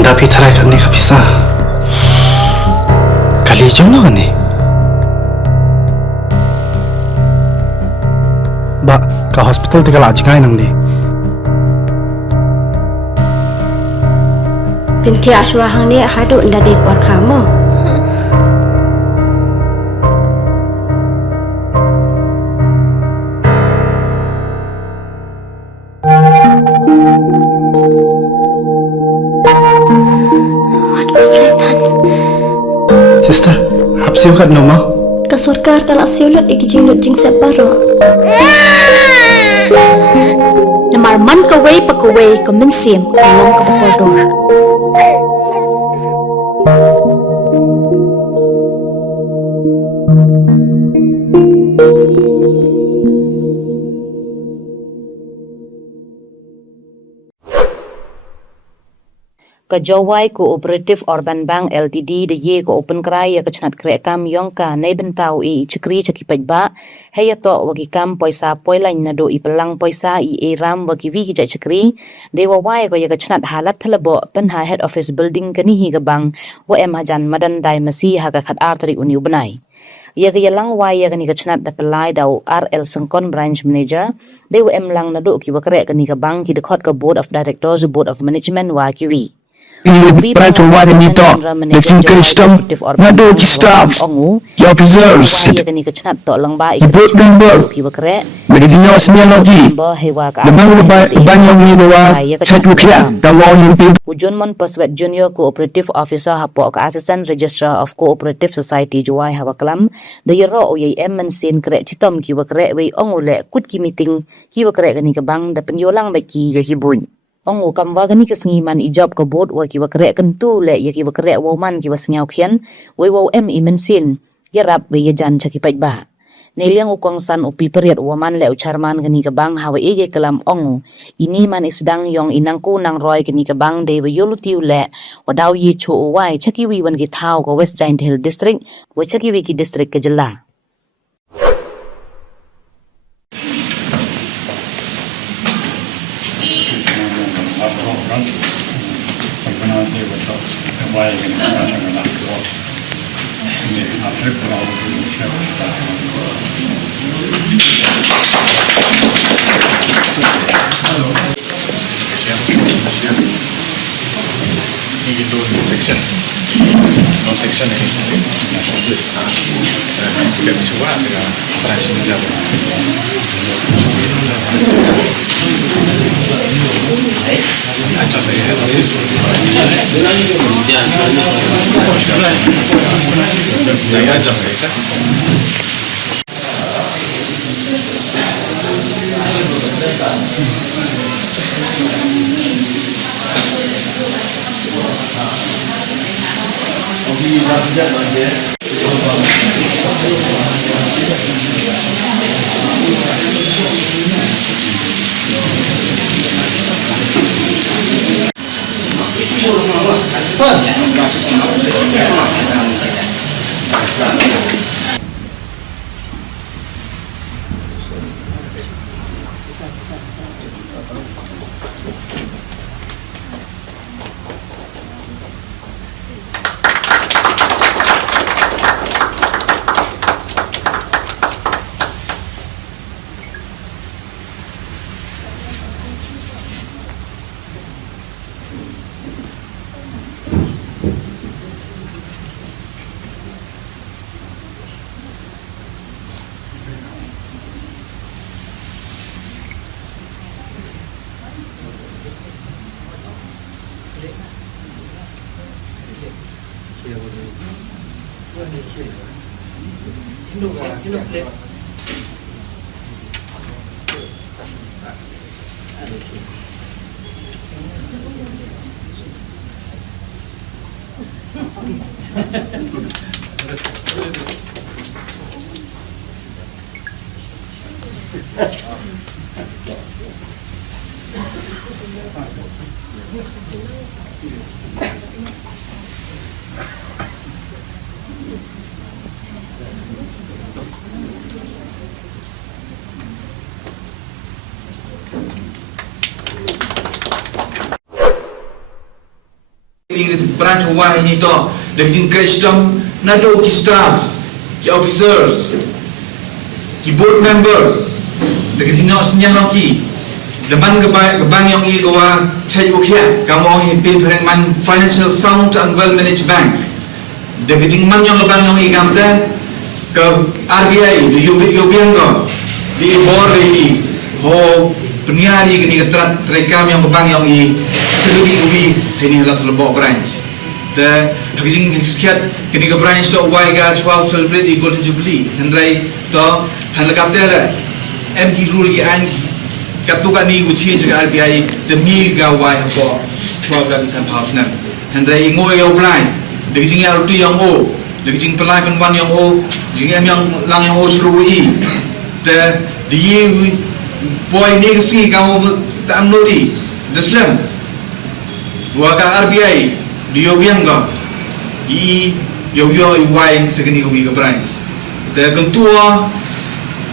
Tapi tarai kat ni kat bisa. Kali jom nak ni. Ba, ke hospital tinggal aja kan nang ni. Binti Ashwa hang ni hadu nda di por kamu. Sister, hap siu kat nama? Kasurkar kalau siulat iki lut jing separo. Namar man kaway pagkaway kuminsim kalong kapakordor. Ke Jowai Co-Operative Urban Bank Ltd de ye ko open kray ya ke chnat krehkaam yong ka nei bentau i chikri chakipaj ba heya to wagi kam poisa poilain na do i pelang poisa i ram wagi wi ki chikri de wa wai ko ya ke chnat Ladthadlaboh penha head office building kani hi ga bang wa em hajan madan dai masi ha ka khat artari uniu banai ya ke yalang wai ya kani ke chnat da pelai dau RL Sengkon branch manager de wa em lang na do ki wa kre kani ka bang ki de khot ka board of directors board of management wa ki wi Para Jowai nito, let's encourage them, ngadu ki staff, ki officers, ki board member, begitu semua lagi, lebang banyak ni luar, satu kira, kalau yang Ujun mon Paswet Junior Cooperative Officer Hapok Assistant Registrar of Cooperative Society Jowai Hawaklam the yero oyay mensin krek citom ki wakre we ongule kut ki meeting ki wakre kani ka bang da penyolang baki ga hibun ongu kamwa gani kesengiman ijab ke board wa ki wakre kentu le ya ki wakre woman ki wasngau khian we wo mensin yarap we yajan chakipaj ba neliang ukong san upi periat woman le ucharman gani ka bang hawa ege kelam ongu ini man isdang yong inangku nang roy gani ka bang de we yolutiu le wadaw ye cho wai chaki wi wan ki thau ko West Giant Hill district wa chaki wi ki district ke jela section ini tidak bisa dengan operasi menjaga. Aja saya habis. Saya aja saya. branch Jowai ini to dari jing custom nado ki staff ki officers ki board member dari jing nos nyang loki depan kebang yang i goa saya bukia kamu himpin man financial sound and well managed bank dari jing man yang kebang yang i kamte ke RBI di Yobian go di bor di ho penyiari gini ketrat rekam yang kebang yang i selubi ubi ini Ladthadlaboh branch the haging sekiat gini ke branch to Wyrta 12 celebrate golden jubilee hendrai to halakapte la MK rule ki an katuka ni guci jaga RBI demi gawai ko 12 dan house na hendrai ngoi yo blind de jing ya tu yang o de jing pelai penwan yang o jing em yang lang yang o shrui the ye boy ni si kamu tak amnodi deslam waka RBI di Yobian go i yo wai segini ko ke branch the ketua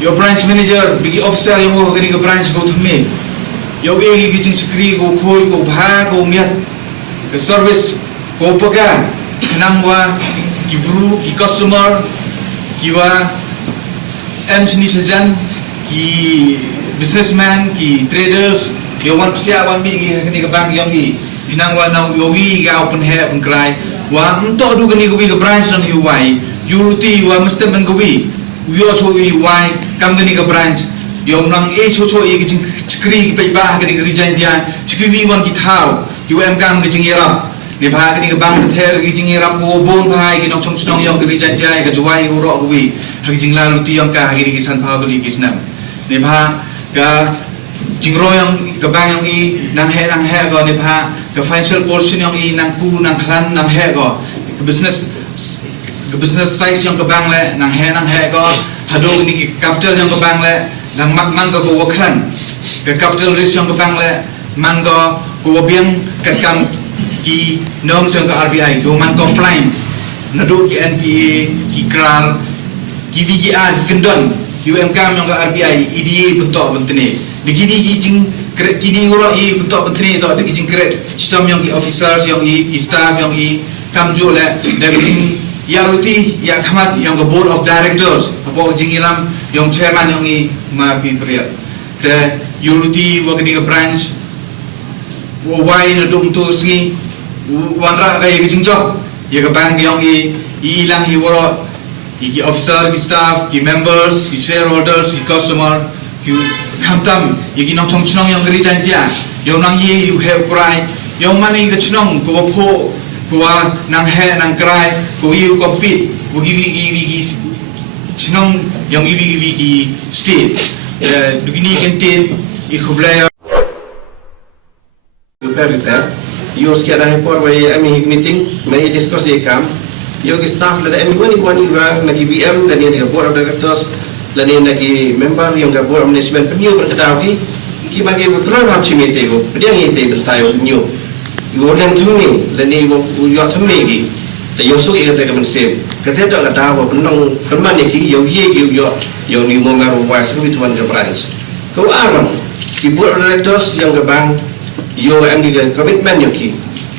your branch manager bigi officer yang ko gini ke branch go thme yo e gi jing skri go khoi go bha go miat ke service ko paka nangwa ki bru ki customer ki wa em chini sajan ki businessman ki traders yo wan psia wan mi gi gini ke bank yang i pinang wa na yo wi ga open hair open cry wa nto du gini ko ke branch non yu wai yuruti wa mesti men ko wi yo cho wi wai kam gini ke branch yo nang e cho e gi chkri pe ba gini resign dia chkri wi wan ki thau yu em kam gi jing yara ni ba gini ke bang the gi jing yara ko bon bhai gi nong chong chong yo gi resign dia ga Jowai ko ro ko wi ha gi jing la lu ti yang ka gi gi san phao to li gi snam ni ba ga jingro yang kebang yang i nang he go ni ba ke financial portion yang i nang ku nang klan nang he go ke business size yang kebang le nang he go hado ni ke capital yang kebang le nang man go wakhan ke capital risk yang kebang le man go biang krehkaam ki norms yang ke RBI go man compliance nado ki NPA ki krar ki VGR ki kendon ki UMKM yang ke RBI EDA bentuk bentene begini kijing kini orang i bentuk menteri tu ada kijing kerek sistem yang i officers yang i staff yang i kamjo le dari yang ruti yang khamat yang ke board of directors apa jingilam yang chairman yang i ma pi priat ke yuruti wagni ke branch wai na dum tu singi wanra ga kijing job ya ke bank yang i ilang hi woro ki officer ki staff ki members ki shareholders ki customer ki kamtam yagi nong chong chnong yang geri jan dia yong nang ye you have cry yong mani ke chnong ko pho ko nang he nang cry ko you compete ko gi chnong yang gi state dugini kenten i khublaya Wyrta yo skia dah por wai ami meeting mai discuss ye kam yo ki staff la ami wani wa na ki BM dan ye board of directors lain lagi member yang gabur management penyu berkedau ki bagi berkeluar hak cimete go dia ngite bertayo penyu go len thumi lani go yo thumi ki te yo so ki kata kan sep kata tak kata wa penong teman ki yo ye ki yo ni mo ngaru wa sui tuan ke branch ko aram ki board of directors yang gabang yo am di commitment yo ki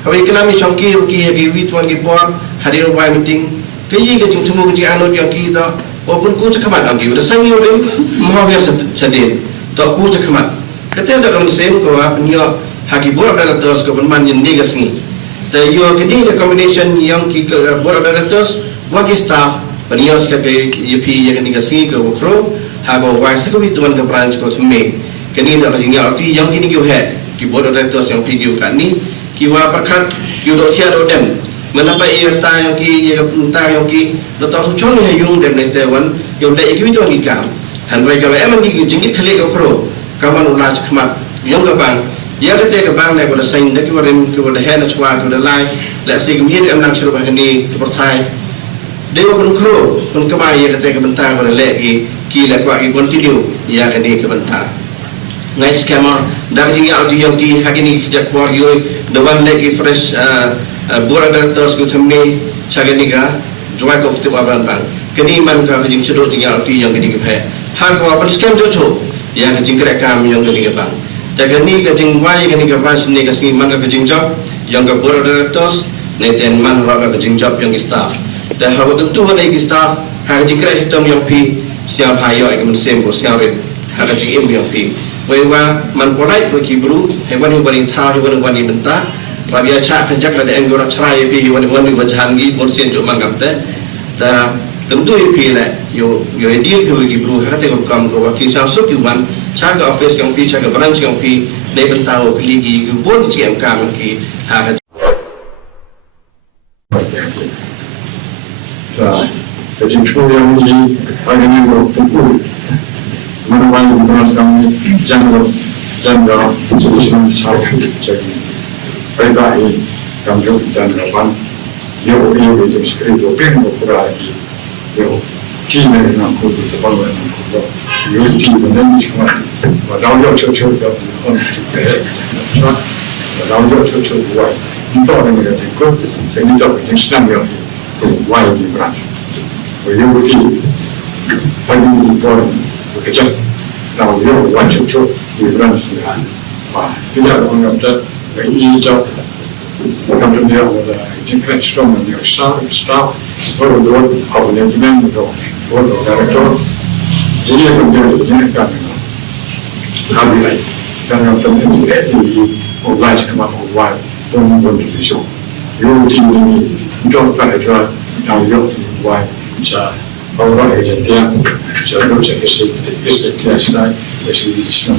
kawai kelami chongki yo ki wi tuan ki board hadir wa meeting ke yi ke jing thumu ki anot yang ki ta walaupun ku cakamat lagi, udah sangat udah mau biar sedih, tak ku cakamat. Ketika tak kami sem kau punya haki board of directors kau berman yang dia kesini. Tapi yo kini the combination yang kita board of directors, wagi staff, punya sebagai UP yang kini kesini kau pro, hago wise kau itu kan branch kau semai. Kini tak kerja arti yang kini kau head, ki board of directors yang tinggi kan ni, kiwa perkat, kiu dot tiada dem. Menapa Wyrta yang ki entah yang ki letak sucon ni yung dem ni tewan yang dah ikut itu lagi kam. Handai kalau emang ki jengit kali kau kro, kaman ulah cakap yang kebang. Ya kita kebang ni pada sain dah kita pada hen cua kita lai. Lepas itu kemudian emang suruh bahagian ni kepertai. Dewa pun kro pun kemai ya kita kebentar pada lagi ki lekwa ki continue ya kini kebentar. Ngai skema dah jengit audio yang ki hari ni sejak keluar yo the one lagi fresh board of directors ko thame chagani ka Jowai Co-Operative Urban Bank kini man ka jing sedot tinggal ti yang kini ke han ko apa scam jo yang jing krehkaam yang kini ke bank jagani ka jing wai kini ke bank ni ka sini man ka jing job yang ke board of directors neten man raga ke jingjap yang staff dah hawa tentu lagi staff hak jingkra sistem yang pi siap hayo yang sem ko siap hak jingim yang pi wewa man polite ko kibru hewan hewan tha hewan hewan benta rabia cha kajak la em gora chrai pi hewan hewan wajan gi pon sien jo mangap te ta tentu pi la yo idea ko kibru hak te ko kam ko ki sa suk yuan cha ga office yang pi cha ga branch yang pi nei benta ko ligi ko bon chi em kam ki hak Jadi yang ini bagaimana berkumpul, mana yang berasal jangka institusi cakap jadi baik kamjut jangka yo itu sekali bukan berarti yo kini nak kudu terlalu kudu yo itu benar cuma walau yo cuci dah pun cuma walau yo cuci buat itu orang yang ikut ini dah sedang yo buat ini berat. Yo ti paling important bekerja. Now yo wajib cuci di beras ni. Tidak menganggap ini job macam dia ada jingkrak strong yang staff baru apa manajemen itu baru director. Jadi yang menjadi jingkrak kami lagi dan yang penting di online sama online pun posisi. Yo ti ini job kerja now yo online bisa orang yang dia jalur sekesik kelasnya jadi sistem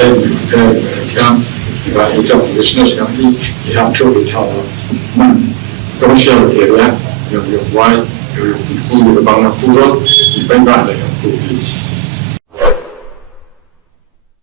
dan krehkaam itu bisnes yang ini yang cukup tahu komersial area yang wide yang kudu bangga kudu di bangga yang kudu